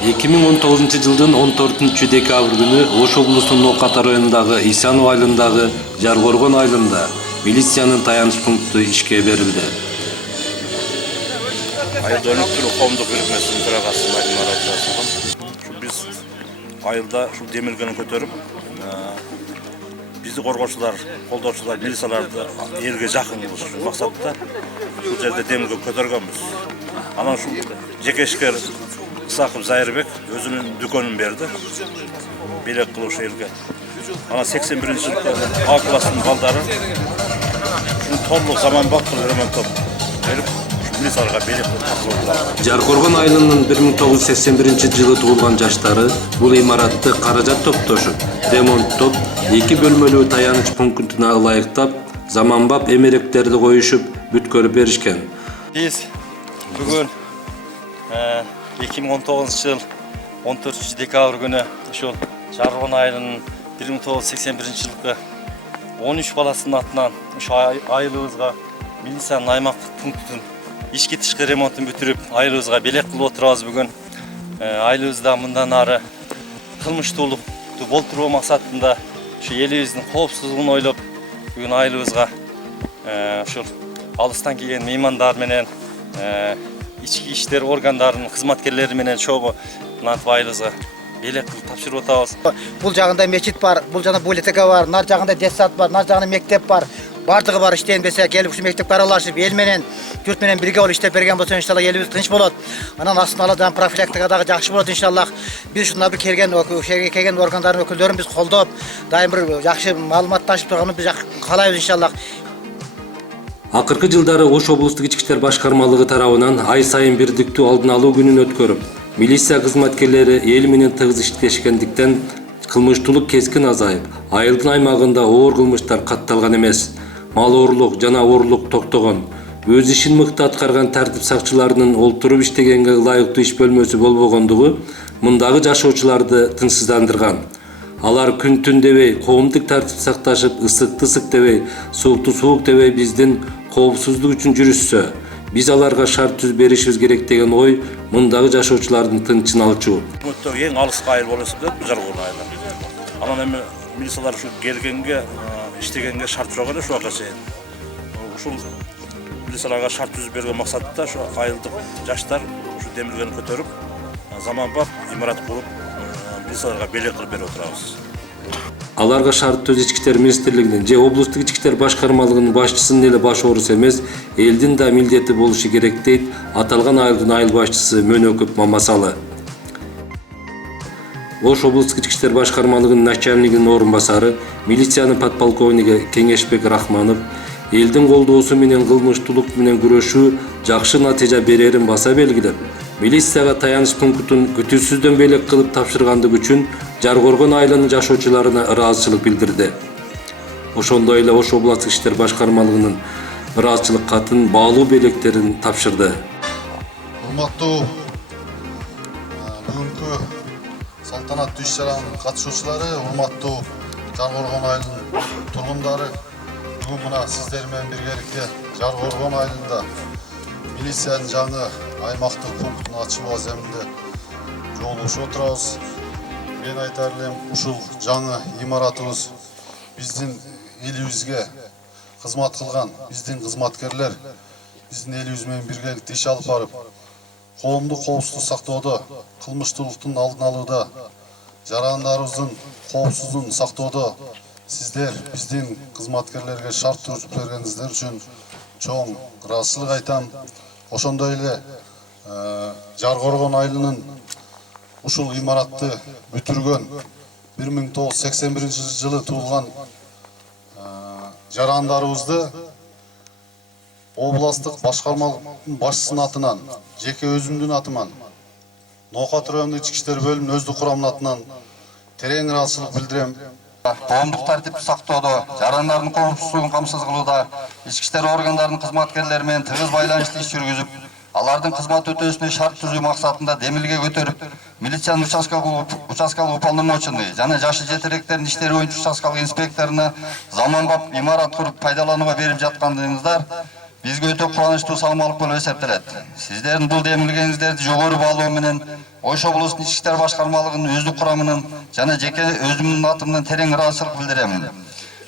2019 жылдын 14 декабрь күнү Ош облусунун Нооката районундагы Исанов айылындагы Жаргоргон айылында милициянын таяныч пункту ишке берилди. Айылда өнүктүрүү коомдук бирикмесинин төрагасы Мадина Раджасовна. Биз айылда ушул демилгени көтөрүп, бизди коргоочулар, колдоочулар, милицияларды элге жакын кылыш максатта ушул жерде демилге көтөргөнбүз. Анан ушул жеке ишкер Исаков Зайырбек өзүнүн дүкөнүн берди. Белек кылуучу элге. Анан 81-жылкы А класстын балдары ушуну толук заманбап ремонттоп берип, милицияларга белек тапшырды. Жаргоргон айылынын 1981-жылы туулган жаштары бул имаратты каражат топтошуп, ремонттоп, 2 бөлмөлүү таяныч пунктуна ылайыктап, заманбап эмеректерди коюшуп, бүткөрүп беришкен. Биз бүгүн 2019 жыл 14 декабрь күнү ушул Жаргоргон айылынын 1981 жылкы 13 баласынын атынан ушу айылыбызга милициянын аймактык пунктун ички тышкы ремонтун бүтүрүп, айылыбызга белек кылып отурабыз бүгүн. Айылыбызда мындан ары кылмыштуулукту болтуруу максатында ушу элибиздин коопсуздугун ойлоп, бүгүн айылыбызга ушул алыстан келген меймандар менен ички иштер органдарынын кызматкерлери менен чогуу мынантип айылыбызга белек кылып тапшырып атабыз. Бул жагында мечит бар, бул жагында библиотека бар, нар жагында детсад бар, нар жагында мектеп бар. Бардыгы бар, иштенбесе келип ушу мектепке аралашып, эл менен, журт менен бирге болуп иштеп берген болсо иншалла элибиз тынч болот. Анан астын ала профилактика дагы жакшы болот иншалла. Биз ушундай бир келген органдардын өкүлдөрүн биз колдоп, дайым бир жакшы маалыматташып турганыбыз биз каалайбыз иншалла. Акыркы жылдары Ош облустук ички иштер башкармалыгы тарабынан ай сайын бирдиктүү алдын алуу күнүн өткөрүп, милиция кызматкерлери эл менен тыгыз иштешкендиктен кылмыштуулук кескин азайып, айылдын аймагында оор кылмыштар катталган эмес. Мал оорлук жана оорлук токтогон. Өз ишин мыкты аткарган тартип сакчыларынын олтуруп иштегенге ылайыктуу иш бөлмөсү болбогондугу мындагы жашоочуларды тынчсыздандырган. Алар күн түн дебей, коомдук тартип сакташып, ысыкты ысык дебей, суукту суук дебей биздин коопсуздук үчүн жүрүшсө, биз аларга шарт түзүп беришибиз керек деген ой мындагы жашоочулардын тынчын алчу. Эң алыскы айыл болуп эсептелет Жаргоргон айылы. Анан эми милициялар ушу келгенге, иштегенге шарт жок эле ушуга чейин. Ушул милицияларга шарт түзүп берген максатта ушу айылдык жаштар ушу демилгени көтөрүп, заманбап имарат куруп, милицияларга белек кылып берип отурабыз. Аларга шарт түз ички иштер министрлигинин же облустук ички иштер башкармалыгынын башчысынын эле баш оорусу эмес, элдин да милдети болушу керек дейт аталган айылдын айыл башчысы Мөнөкөп Мамасалы. Ош облустук ички иштер башкармалыгынын начальнигинин орун басары, милициянын подполковниги Кеңешбек Рахманов элдин колдоосу менен кылмыштуулук менен күрөшүү жакшы натыйжа берерин баса белгилеп, милицияга таяныч пунктун күтүүсүздөн белек кылып тапшыргандыгы үчүн Жаргоргон айылынын жашоочуларына ыраазычылык билдирди. Ошондой эле Ош облустук иштер башкармалыгынын ыраазычылык катын баалуу белектерин тапшырды. Урматтуу бүгүнкү салтанаттуу иш-чаранын катышуучулары, урматтуу Жаргоргон айылынын тургундары, бүгүн мына сиздер менен биргеликте Жаргоргон айылында милициянын жаңы аймактык пунктун ачылуу аземинде жолугушуп отурабыз. Мен айтар элем, ушул жаңы имаратыбыз биздин элибизге кызмат кылган биздин кызматкерлер биздин элибиз менен биргеликте иш алып барып, коомдук коопсуздукту сактоодо, кылмыштуулуктун алдын алууда, жарандарыбыздын коопсуздугун сактоодо сиздер биздин кызматкерлерге шарт түзүп бергениңиздер үчүн чоң ыраазычылык айтам. Ошондой эле Жаргоргон айылынын ушул имаратты бүтүргөн 1981 жылы туулган жарандарыбызды областык башкармалыктын башчысынын атынан, жеке өзүмдүн атыман, Нооката райондук ички иштер бөлүмүнүн өздүк курамынын атынан терең ыраазычылык билдирем. Коомдук тартипти сактоодо, жарандардын коопсуздугун камсыз кылууда, ички иштер органдарынын кызматкерлери менен тыгыз байланышты иш жүргүзүп, алардын кызмат өтөөсүнө шарт түзүү максатында демилге көтөрүп, милициянын участкалык уполномоченный жана жашы жетеректердин иштери боюнча участкалык инспекторуна заманбап имарат куруп пайдаланууга берип жаткандыгыңыздар бизге өтө кубанычтуу салымалык болуп эсептелет. Сиздердин бул демилгеңиздерди жогору баалоо менен Ош облустун Ички иштер башкармалыгынын өздүк курамынын жана жеке өзүмдүн атымдан терең ыраазычылык билдирем.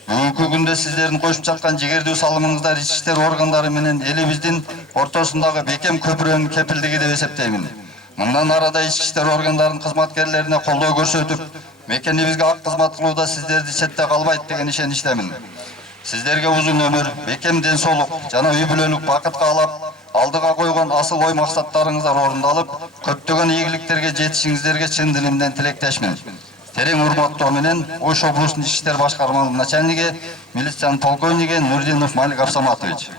Бүгүнкү күндө сиздердин кошуп жаткан жигердүү салымыңыздар ички иштер органдары менен элибиздин ортосундагы бекем көпүрөнүн кепилдиги деп эсептеймин. Мындан арада ички иштер органдарынын кызматкерлерине колдоо көрсөтүп, мекенибизге ак кызмат кылууда сиздерди четте калбайт деген ишеничтемин. Сиздерге узун өмүр, бекем ден соолук жана үй бүлөлүк бакыт каалап, алдыга койгон асыл ой максаттарыңыздар орундалып, көптөгөн ийгиликтерге жетишиңиздерге чын дилимден тилектешмин. Терең урматтоо менен Ош облустунун Ички иштер башкармалыгынын начальниги, милициянын полковниги Нурдинов Малик Абсаматович.